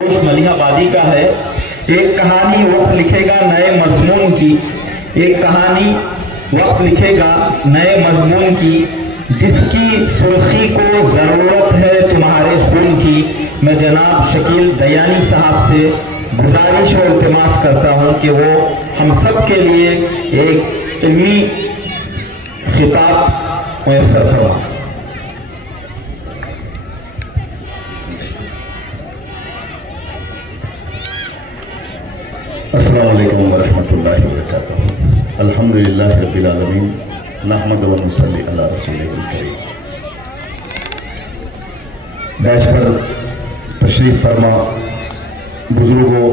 ملیح آبادی کا ہے۔ ایک کہانی وقت لکھے گا نئے مضمون کی، ایک کہانی وقت لکھے گا نئے مضمون کی، جس کی سرخی کو ضرورت ہے تمہارے خون کی۔ میں جناب شکیل دیانی صاحب سے گزارش و التماس کرتا ہوں کہ وہ ہم سب کے لیے ایک علمی خطاب میسر فرمائیں۔ السلام علیکم ورحمۃ اللہ وبرکاتہ۔ الحمدللہ رب العالمین، نحمد و نصلی علی رسولہ الکریم۔ بیچ پر تشریف فرما بزرگوں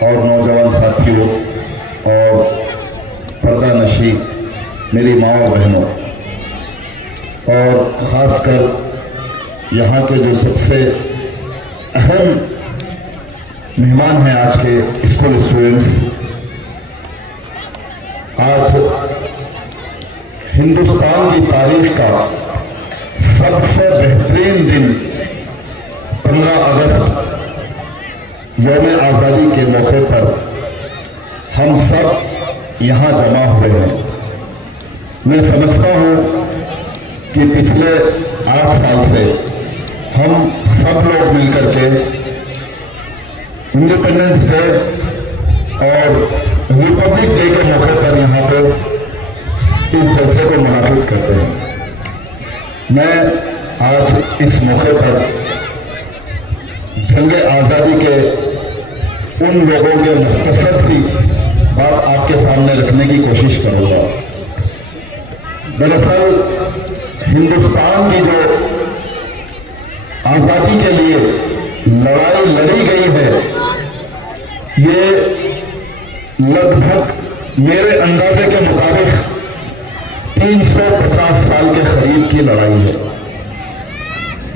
اور نوجوان ساتھیوں اور پردہ نشی میری ماں و بہنوں، اور خاص کر یہاں کے جو سب سے اہم مہمان ہیں آج کے اسکول اسٹوڈنٹس۔ آج ہندوستان کی تاریخ کا سب سے بہترین دن 15 اگست یوم آزادی کے موقع پر ہم سب یہاں جمع ہوئے ہیں۔ میں سمجھتا ہوں کہ پچھلے 8 سال سے ہم سب لوگ مل کر کے انڈیپینڈنس ڈے اور ریپبلک ڈے کے موقع پر یہاں پر اس جلسے کو منعقد کرتے ہیں۔ میں آج اس موقع پر جنگ آزادی کے ان لوگوں کے مختصر سی بات آپ کے سامنے رکھنے کی کوشش کروں گا۔ دراصل ہندوستان کی جو آزادی کے لیے لڑائی لڑی گئی ہے، یہ لگ بھگ میرے اندازے کے مطابق 350 سال کے قریب کی لڑائی ہے۔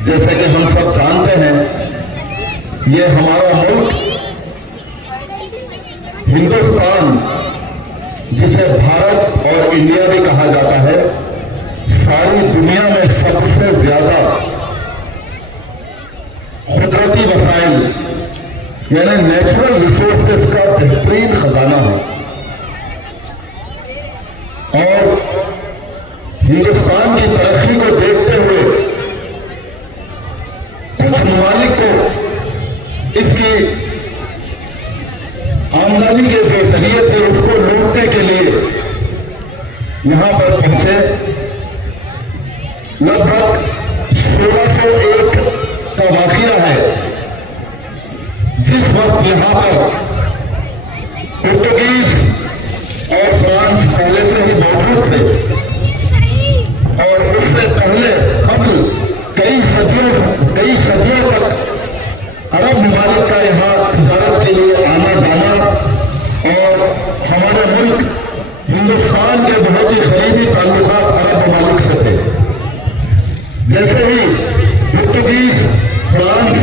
جیسے کہ ہم سب جانتے ہیں، یہ ہمارا ملک ہندوستان، جسے بھارت اور انڈیا بھی کہا جاتا ہے، ساری دنیا میں سب سے زیادہ قدرتی وسائل یعنی نیچرل ریسورسز کا بہترین خزانہ ہے، اور ہندوستان کی ترقی کو دیکھتے ہوئے کچھ ممالک کو اس کی آمدنی کے جو ذریعے تھے اس کو لوٹنے کے لیے یہاں پر پہنچے۔ لگ بھگ 1601 کا واقعہ ہے، جس وقت یہاں پر پرتگیز اور فرانس پہلے سے ہی موجود تھے، اور اس سے پہلے قبل کئی صدیوں تک عرب ممالک کا یہاں تجارت کے لیے آنا جانا، اور ہمارے ملک ہندوستان کے بہت ہی قریبی تعلقات عرب ممالک سے تھے۔ جیسے ہی پرتگیز، فرانس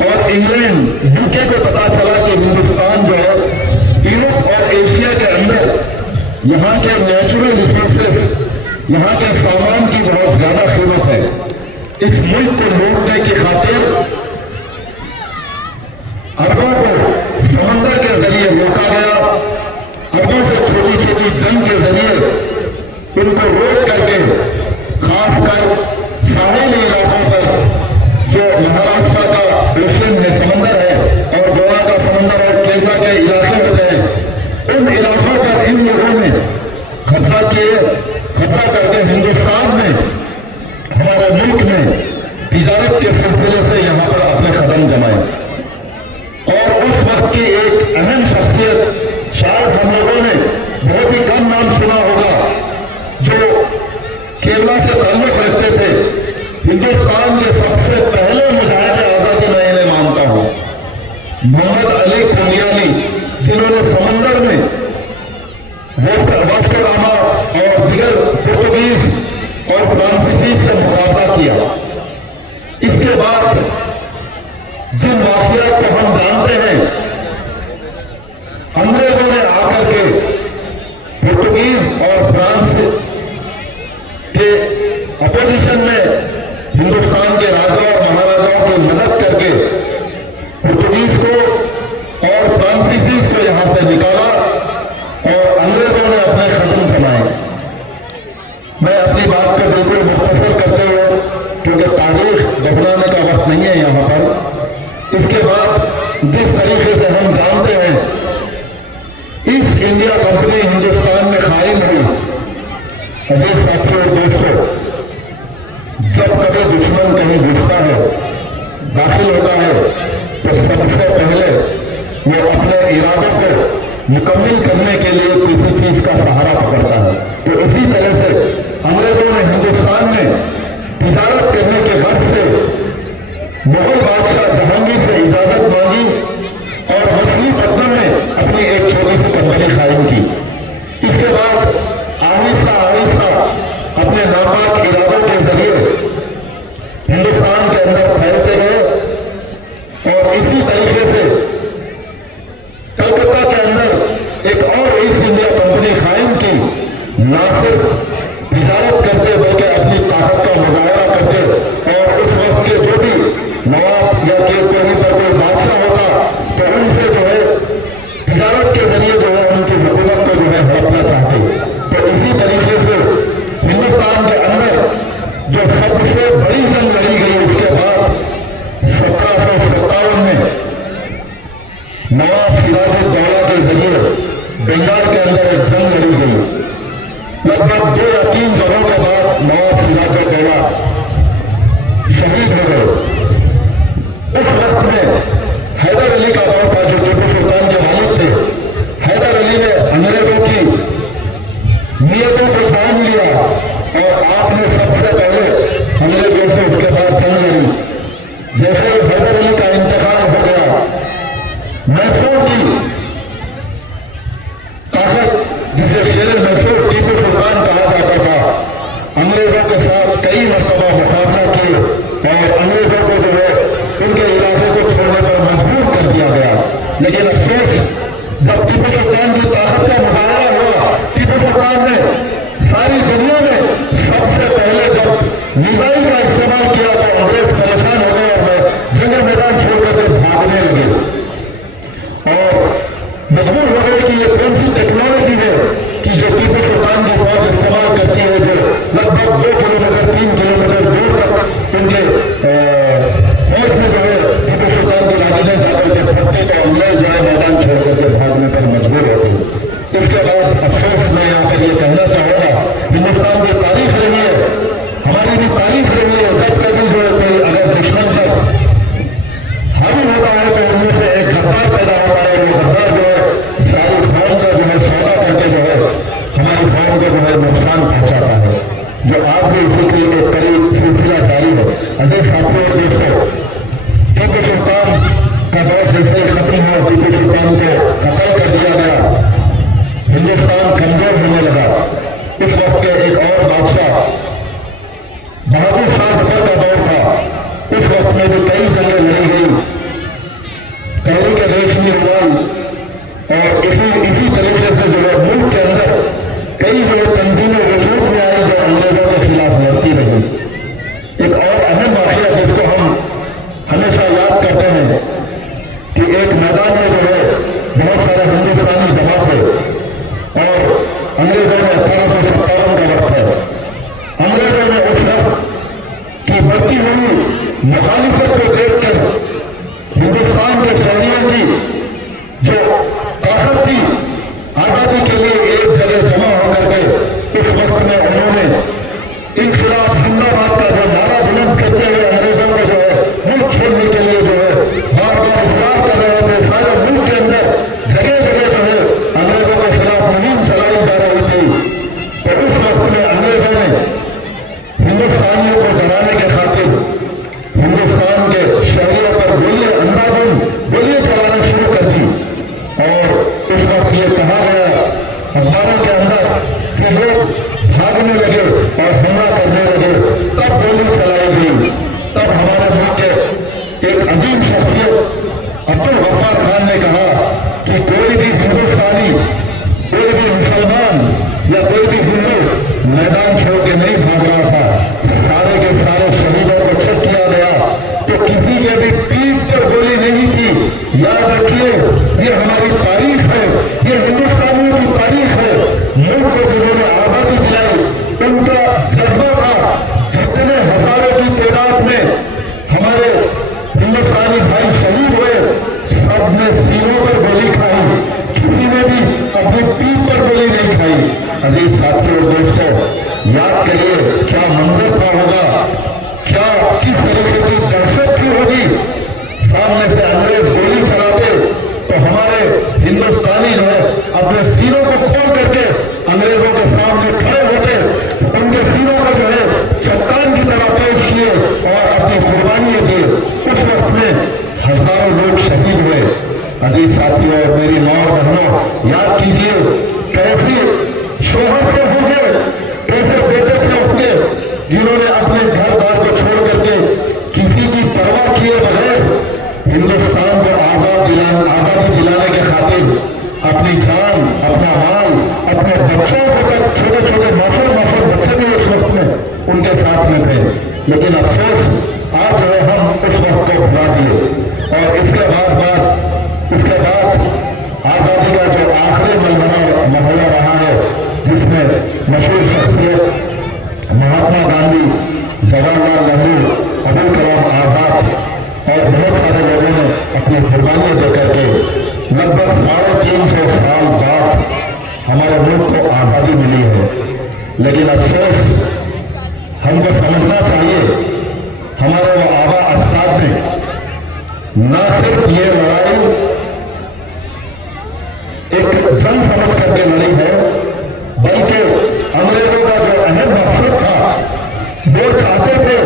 اور انگلینڈ، یوکے کو پتا چلا کہ ہندوستان جو ہے یورپ اور ایشیا کے اندر یہاں کے نیچرل ریسورسز، یہاں کے سامان کی بہت زیادہ قیمت ہے، اس ملک کو لوٹنے کی خاطر عربوں کو سمندر کے ذریعے روکا گیا۔ عربوں سے چھوٹی چھوٹی جنگ کے ذریعے ان کو روک کر کے، خاص کر ساحلی علاقوں پر جو مہاراشٹر کا اوشن ہے، سمندر ہے، اور گوا کا سمندر اور کیرلا کے علاقے ہوتے ہیں، ان علاقوں پر ان لوگوں نے قبضہ کر کے ہندوستان میں، ہمارے ملک میں تجارت کے سلسلے سے یہاں پر اپنے قدم جمائے۔ اور اس وقت کی ایک اہم شخصیت، شاید ہم لوگوں نے بہت ہی کم نام سنا ہوگا، جو کیرلا سے تعلق رکھتے تھے، ہندوستان کے سب سے پہلے مجاہد آزادی میں انہیں مانتا ہوں، محمد علی کومیانی، جنہوں نے سمندر میں واسکو گاما اور دیگر پرتگیز اور فرانسیسی سے مقابلہ کیا۔ اس کے بعد جن واقعات کو ہم جانتے ہیں، انگریزوں نے آ کر کے پرتگیز اور فرانس کے اپوزیشن میں ہندوستان کے راجا اور مہاراجاؤں کی مدد کر کے पोर्टुगीज को और फ्रांसीसीज को यहाँ से निकाला और अंग्रेजों ने अपने खत्म समाए। मैं अपनी बात को बिल्कुल मुख्तसर करते हुए, क्योंकि तारीख दोहराने का वक्त नहीं है यहाँ पर, इसके बाद जिस तरीके से हम जानते हैं ईस्ट इंडिया कंपनी हिंदुस्तान में कायम हुई। अजीज साथियों और दोस्तों, जब कभी दुश्मन कहीं घुसता है, दाखिल होता है, तो सबसे पहले वो अपने इरादों को मुकम्मल करने के लिए किसी चीज का सहारा पकड़ता है। तो इसी तरह से अंग्रेजों ने हिंदुस्तान में तिजारत करने के गर्ज से मुगल बादशाह जहांगीर से इजाजत मांगी और मछलीपट्टनम में अपनी एक छोटी सी कंपनी कायम की। इसके बाद आहिस्ता आहिस्ता अपने नापाक इरादों के जरिए हिंदुस्तान के अंदर फैलते गए और इसी तरीके से कलकत्ता के अंदर एक और ईस्ट इंडिया कंपनी कायम की। न सिर्फ तिजारत करते बल्कि अपनी ताकत का मुजाहरा करते और उस वक्त के जो भी नवाब या के पर कोई बादशाह होता तो उनसे जो है तिजारत के जरिए जो है उनकी हुकूमत को जो है हड़पना चाहते। तो इसी तरीके से हिंदुस्तान के अंदर जो सबसे बड़ी जंग लड़ी गई, उसके बाद 1757 में नवाब सिराजुद्दौला के जरिए बंगाल के अंदर एक जंग लड़ी गई। लगभग 2 या 3 जगहों के बाद नवाब सिराजुद्दौला शहीद हो गए। उस वक्त में हैदर अली का दौर था, जो टीपू सुल्तान के वालिद थे। हैदर अली ने अंग्रेजों की नियतों को जान लिया और आपने सबसे पहले अंग्रेजों से उसके बाद जंग लड़ी। जैसे ही हैदर अली का इंतकाल हो गया, मैसूर की ताकत, जिसे शेर मैसूर टीपू सुल्तान कहा जाता था, अंग्रेजों के साथ कई मरतबा मुकाबला किए और अंग्रेजों को जो है उनके इलाके को छोड़ने पर मजबूर कर दिया गया। लेकिन अफसोस, जब टीपू सुल्तान की ताकत का मुकाबला हुआ, टीपू सुल्तान ने सारी दुनिया में सबसे पहले जब मिसाइल का इस्तेमाल किया तो अंग्रेज परेशान हो गए और जंग मैदान छोड़ करके भागने लगे और मजबूर हो गए कि ये कौन सी टेक्नोलॉजी है कि जो टीपू सुल्तान की फौज इस्तेमाल करती है, जो लगभग 2 किलोमीटर 3 किलोमीटर दूर तक उनके फौज में जो है टीपू सुल्तान की लाइनें जाकर के फटते तो अंग्रेज जो है मैदान छोड़ करके भागने पर मजबूर होते। इसके बाद अफसोस मैं यहाँ पर ये कहना चाहूँगा, हिंदुस्तान की तारीख रही है, हमारी भी तारीख रही है, जब कभी जो है कोई अगर दुश्मन पर हावी होता है तो उनमें से एक गद्दार पैदा होता है। वो गद्दार जो है सारी फौज का जो है सौदा करके जो है हमारी फौज को जो है नुकसान पहुँचाता है, जो आज भी इसी की एक करीब सिलसिला जारी है। अजीज साथियों और दोस्तों, टीपू सुल्तान का दौर जैसे ही खत्म हुआ, टीपू सुल्तान को कत्ल कर दिया गया, हिंदुस्तान कमजोर होने लगा। इस वक्त के एक और बादशाह बहादुर शाह जफर का दौर था। इस वक्त में भी कई जंगें लड़ी गई, पहले के देश में लड़ाई और इसी तरीके से जो है मुल्क के अंदर कई जो तंजीमें वजूद में आई जो अंग्रेजों के खिलाफ लड़ती रही। एक और अहम वाक़या जिसको हम हमेशा याद करते हैं कि एक मैदान में जो है बहुत सारे हिंदुस्तानी जमा थे और अंग्रेजों ने 1857 का वक्त है, अंग्रेजों ने उस वक्त की बढ़ती हुई मुखालिफत को देखकर हिंदुस्तान के शहरियों की जो ताकत थी आजादी के लिए एक जगह जमा होकर के उस वक्त में उन्होंने इनकलाब जिंदाबाद का जो नारा बुलंद करते हुए अंग्रेजों को जो है मुल्क छोड़ने के लिए जो है बार बार इसरार कर रहे थे। सारे मुल्क के अंदर जगह जगह जो है अंग्रेजों के खिलाफ मुहिम चलाई जा रही थी। तो उस वक्त में अंग्रेजों ने हिंदुस्तानियों को डराने के खातिर हिंदुस्तान के शहरियों पर गोलियां चलाना शुरू कर दी और उस वक्त ये कहा गया अखबारों के अंदर कि लोग भागने लगे और हमला करने लगे। तब गोली चलाई गई, तब हमारे मुल्क के एक अजीम शख्सियत अब्दुल गफ्फार खान ने कहा कि कोई भी हिंदुस्तानी, कोई भी मुसलमान या कोई भी हिंदू मैदान छोड़ के नहीं भाग रहा था, सारे के सारे शहीदों को चेक किया गया तो किसी के भी पीठ पर गोली नहीं थी, याद रखिए, ये हमारी तारीख है, ये हिंदुस्तानियों की तारीख है। मुल्क को जिन्होंने आजादी दिलाई, उनका जज्बा था। जितने हजारों की तादाद में हमारे हिंदुस्तानी भाई शहीद हुए, सबने सीनों पर गोली खाई, किसी ने भी अपनी पीठ पर गोली नहीं खाई। अजीज साथियों और दोस्तों, याद करिए क्या मंजर था होगा, क्या किस तरीके की दहशत की होगी। सामने से अंग्रेज गोली चलाते तो हमारे हिंदुस्तानी जो है अपने सीनों को खोल करके अंग्रेजों के सामने खड़े होते, उनके सीनों को जो है चट्टान की तरह पेश किए और अपनी कुर्बानियां दी। उस वक्त में हजारों लोग शहीद हुए। अजीज साथियों और मेरी माँ और बहनों, याद कीजिए कैसे शोहर थे होंगे, कैसे बेटे थे उनके, जिन्होंने अपने घर बार को छोड़ करके किसी की परवाह किए बगैर हिंदुस्तान को आजादी दिलाने के खातिर अपनी जान, अपना माल, अपने बच्चों को तक, छोटे छोटे मासूम बच्चे भी उस वक्त में उनके साथ में थे। लेकिन अफसोस आज जो है हम उस वक्त को भुला दिए। और इसके बाद आजादी का जो आखिरी मरहला रहा है, जिसमें मशहूर शख्सियत महात्मा गांधी, जवाहरलाल नेहरू, अब्दुल कलाम आजाद और बहुत सारे लोगों ने अपनी कुर्बानियां दे करके लगभग 350 साल बाद हमारे मुल्क को आजादी मिली है। लेकिन अफसोस हमको समझना चाहिए, हमारे वो आबा अजदाद ने न सिर्फ ये लड़ाई एक जंग समझ करके लड़ी है, बल्कि अंग्रेजों का जो अहम मकसद था, वो चाहते थे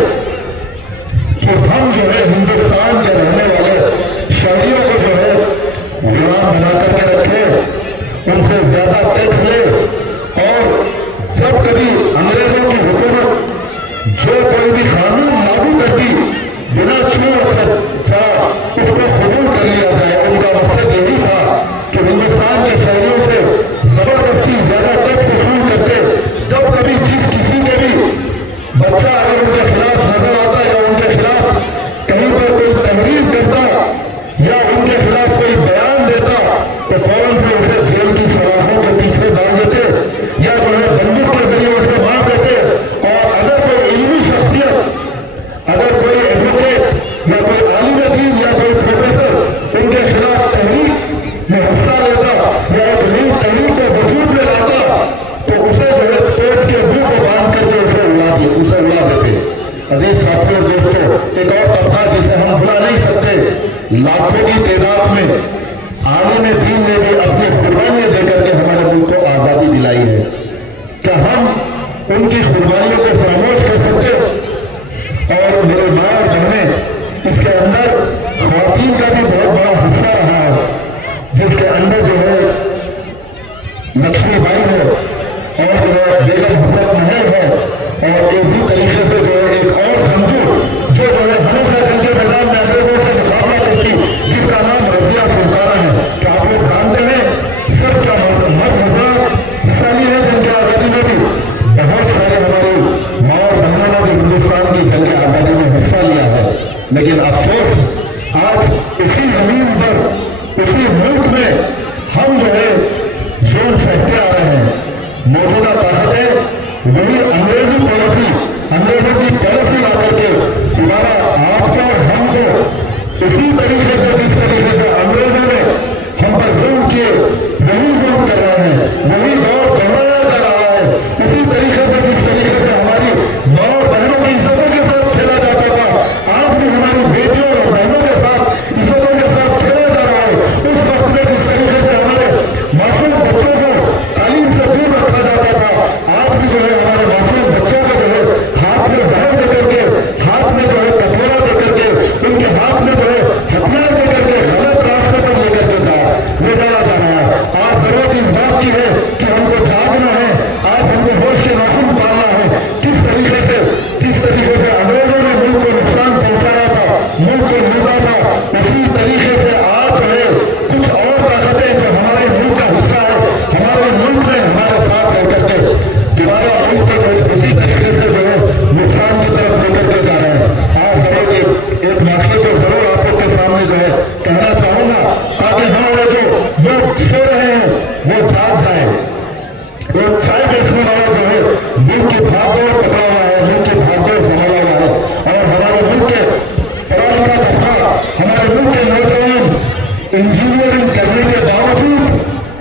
कि हम जो है हिंदुस्तान के रहने वाले शहरियों को जो है गुलाम बना करके रखे, उनसे ज्यादा टैक्स ले, और जब कभी अंग्रेजों की हुकूमत जो कोई भी कानून लागू करती बिना छू उसको कबूल कर लिया जाए। उनका मकसद यही था कि हिंदुस्तान के शहरियों से जबरदस्ती ज्यादा टैक्स वसूल करते। जब कभी जिस किसी के भी बच्चा अगर उनके खिलाफ नजर आता या उनके खिलाफ कहीं पर कोई तहरीर करता या उनके खिलाफ कोई बयान देता, तो फौरन से उसे जेल की सलाखों के पीछे डाल देते या जो है बंदूक के जरिए उसे मार देते। और अगर कोई इल्मी शख्सियत, अगर कोई एडवोकेट या कोई आलिम दीन या कोई प्रोफेसर उनके खिलाफ तहरीर में हिस्सा लेता या एक नई तहरीर को वजूद में लाता, तो उसे जो है पेट के मुंह को बांध करके उसे उड़ा देते। अजीज साथियों दोस्तों, एक और तबका जिसे हम भुला नहीं सकते, लाखों की तादाद में आलिम दीन ने भी अपनी कुर्बानियां देकर के हमारे मुल्क को आजादी दिलाई है। क्या हम उनकी कुर्बानियों को फरामोश कर सकते? और मेरे माँ और बहनें, इसके अंदर ख्वातीन का भी बहुत बड़ा हिस्सा रहा है, जिसके अंदर जो है लक्ष्मीबाई है और जो है बेगम हजरत महल है, और इसी तरीके से जो है एक और जंगजू जो है हमेशा जंग के मैदान में अंग्रेजों से मुकाबला करती, जिसका नाम रजिया सुल्ताना है। क्या आप लोग जानते हैं सब क्या मर्द हजरात हिस्सा लिए हैं जंग की आजादी में भी? बहुत सारे हमारी माँ और बहनों ने भी हिंदुस्तान की जंग आजादी में हिस्सा लिया है। लेकिन अफसोस आज इसी जमीन पर, इसी मुल्क में हम जो है जोर सहते आ रहे हैं। मौजूदा ताकतें वही अंग्रेजी पॉलिसी, अंग्रेजों की पॉलिसी ला करके दोबारा आपको और हमको इसी तरीके से, जिस तरीके से अंग्रेजों ने हम पर जुल्म किए, वही जुल्म कर रहे हैं, वही दौर दोहराया जा रहा है। इसी तरीके से जिस तरीके से हमारी माँ और बहनों की इज्जतों के साथ खेला जाता था, आज भी हमारी बेटियों और बहनों के साथ इज्जतों के साथ खेला जा रहा है। उस वक्त में जिस तरीके से हमारे मासूम बच्चों को तालीम से दूर रखा जाता था, आज भी जो है हमारे सो रहे हैं वो जाग जाए। एक चाय बेचने वाला जो है मुल्क की भागदौड़ पकड़ा हुआ है, मुल्क की भागदौड़ संभाला हुआ है, और हमारे मुल्क के पढ़ा लिखा तबका, हमारे मुल्क के नौजवान इंजीनियरिंग करने के बावजूद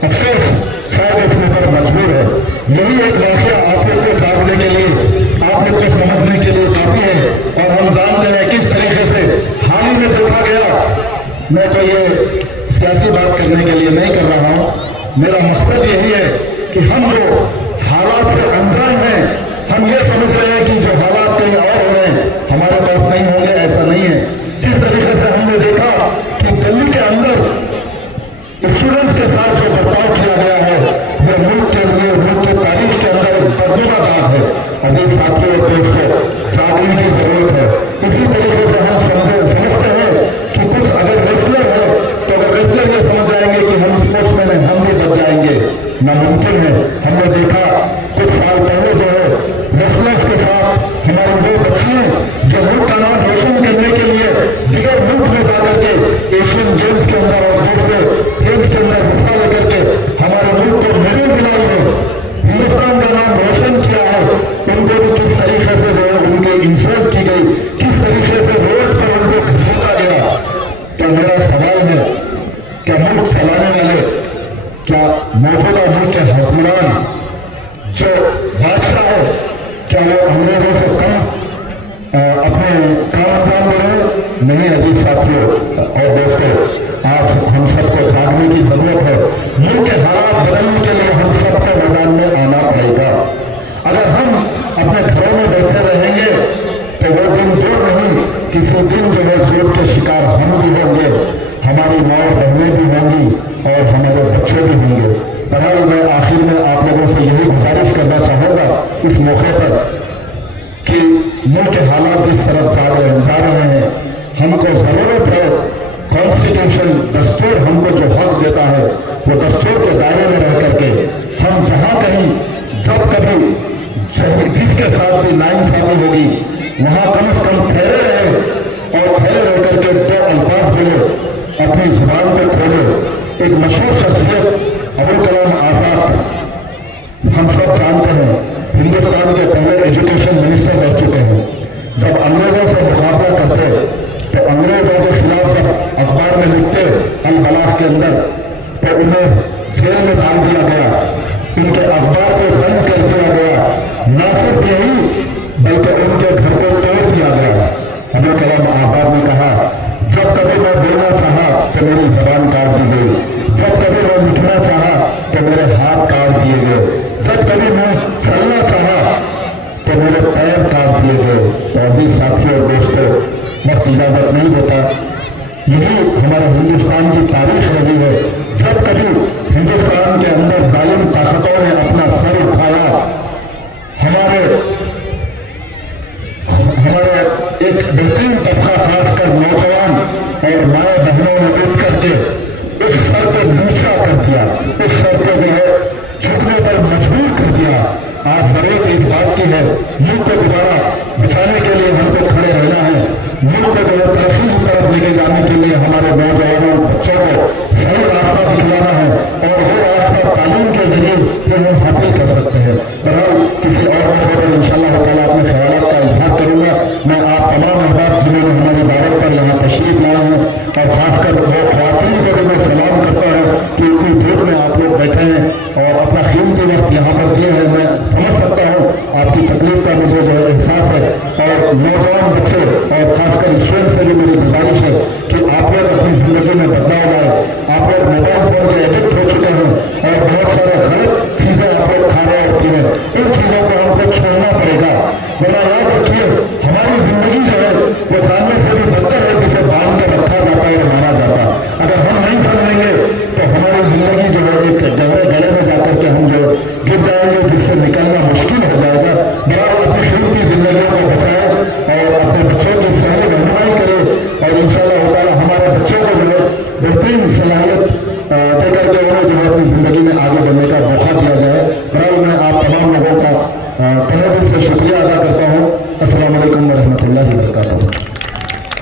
अफसोस चाय बेचने पर मजबूर है। यही एक वाक़या आप लोग को जागने के लिए, आप लोग को समझने के लिए काफी है। और हम जानते हैं किस तरीके से हाल ही में देखा गया। मैं तो ये सियासी बात करने के लिए नहीं कर रहा हूँ, मेरा मकसद यही है कि हम जो हालात से अनजान हैं, हम ये समझ रहे हैं कि जो हालात कहीं और हो रहे हैं हमारे पास नहीं होंगे, ऐसा नहीं है। जिस तरीके से हमने देखा कि दिल्ली के अंदर स्टूडेंट्स के साथ जो बर्ताव किया गया है, यह मुल्क के लिए, मुल्क की तारीख के अंदर एक दर्दनाक दाग है। अजीज साथियों और दोस्तों, जागने की जरूरत है। इसी तरीके से हम समझते हैं कि कुछ अगर रेसलर है तो अगर रेसलर ये समझ जाएंगे कि हम स्पोर्ट्समैन हैं, हम भी बच जाएंगे, नामुमकिन है। हमने देखा कुछ साल पहले जो है रेसलर्स के साथ हमारी दो बच्चियां जो मुल्क का नाम रोशन करने के लिए दिगर मुल्क में जाकर के एशियन गेम्स के अंदर और दूसरे गेम्स के अंदर हिस्सा लेकर के हमारे मुल्क को मेडल दिलाई है, हिंदुस्तान का नाम रोशन किया है, उनको भी किस तरीके से जो है उनकी इंसल्ट की गई, किस तरीके से रोड पर उनको घसीटा गया। तो मेरा सवाल है, क्या मुल्क चलाने वाले, क्या मौजूदा मुल्क के हुक्मरान जो बादशाह है, क्या वो अंग्रेजों से कम अपने काम अंजाम दे रहे हैं? नहीं अजीज साथियों और दोस्तों, आज हम सबको जागने की जरूरत है। मुल्क के हालात बदलने के लिए हम सबको मैदान में आना पड़ेगा। अगर हम अपने घरों में बैठे रहेंगे तो वो दिन दूर नहीं, किसी दिन जो है जुल्म के शिकार हम भी होंगे, हमारी माँ बहनें भी होंगी और हमारे बच्चे भी होंगे। बहरहाल मैं आखिर में आप लोगों से यही गुजारिश करना चाहूँगा इस मौके पर कि मुल्क के हालात जिस तरफ जा रहे हैं, हमको ज़रूरत है कॉन्स्टिट्यूशन, दस्तूर हमको जो हक देता है वो दस्तूर के दायरे में रह करके हम जहाँ कहीं जब कभी जिसके साथ भी नाइंसाफी होगी वहाँ कम से कम ठहरे रहे और ठहरे रह करके दो अल्फाज बोले, अपनी जुबान पे खोले। एक मशहूर शख्सियत अबुल कलाम आजाद, हम सब जानते हैं, हिंदुस्तान के पहले एजुकेशन मिनिस्टर रह चुके हैं। जब अंग्रेजों से मुकाबला करते तो अंग्रेजों के खिलाफ जब अखबार में लिखते अल-बलाग के अंदर तो उन्हें जेल में डाल दिया गया, उनके अखबार को बंद कर दिया गया। न सिर्फ यही बल्कि उनके घर को तोड़ दिया गया। अबुल कलाम आजाद ने कहा, जब कभी मैं बोलना चाहा तो मेरी जबान काट दी गई, जब कभी मैं लिखना चाहा तो मेरे हाथ काट दिए गए, जब कभी मैं चलना चाहा तो मेरे पैर काट दिए गए। तो अजीज साथियों और दोस्तों, वक्त इजाजत नहीं देता। यही हमारे हिंदुस्तान की तारीख रही है। जब कभी हिंदुस्तान के अंदर जालिम ताकतों ने अपना सर उठाया, हमारे एक बेहतरीन तबका खासकर नौजवान और माए बहनों ने मिल करके उस सर को नीचा कर दिया, उस सर को जो है झुकने पर मजबूर कर दिया। आज जरूरत इस बात की है, मुल्क को दोबारा बचाने के लिए हमको खड़े रहना है। मुल्क को जो है तरक्की की तरफ लेके जाने के लिए हमारे नौजवानों बच्चों को सही रास्ता दिखलाना है और वो रास्ता तालीम के जरिए हम हासिल कर सकते हैं। बहरहाल किसी और मौके पर इंशाअल्लाह ताला अपने ख्यालात का इजहार करूंगा। मैं आप तमाम अहबाब जिन्होंने हमारी दावत पर यहाँ तशरीफ लाए हैं और खासकर वो ख्वातीन को भी मैं सलाम करता हूँ कि इतनी धूप में आप लोग बैठे हैं और अपना कीमती वक्त यहाँ पर दिए हैं। मैं समझ सकता हूँ आपकी तकलीफ का मुझे जो एहसास है और नौजवान